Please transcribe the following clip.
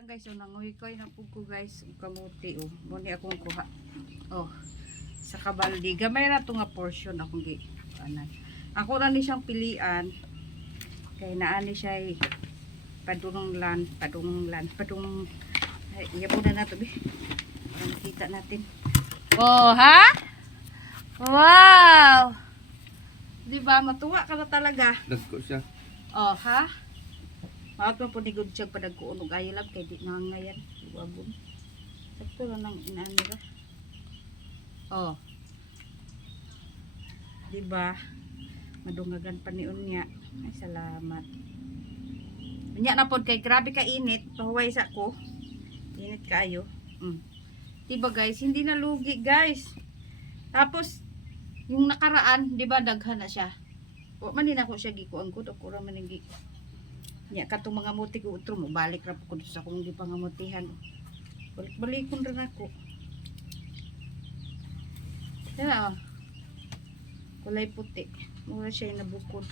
Guys, so nanguhikoy na po ko guys, ang kamuti oh. Muni akong kuha. Oh. Sa kabaldi, gamay na to nga portion akong gi anan. Ako na ni siyang pilian. Kay naani siya padunglan. Ay, iya po na nato be. Para makita natin. Oh, ha? Wow! Di ba matuwa ka na talaga? Dagko siya. Oh, ha? Ako po ni good siya padagkuon og ayo lang kay di nangayan. Iwabon. Sakto lang nang inaanira. Oh. Di ba? Madungagan pa ni unya. Ay salamat. Unya na pod kay grabe ka init, pahuway sa ko. Init kaayo. Di ba guys, hindi na lugi guys. Tapos yung nakaraan, di ba daghan na siya. O man din ako siya gikuan ko, ako ra man gi. Nya katong mga muti ko utro mo balik ra ko sa akong gipangamutihan. Balik-balikon ra nako. Yan oh. Kulay puti. Mura siya nabukod.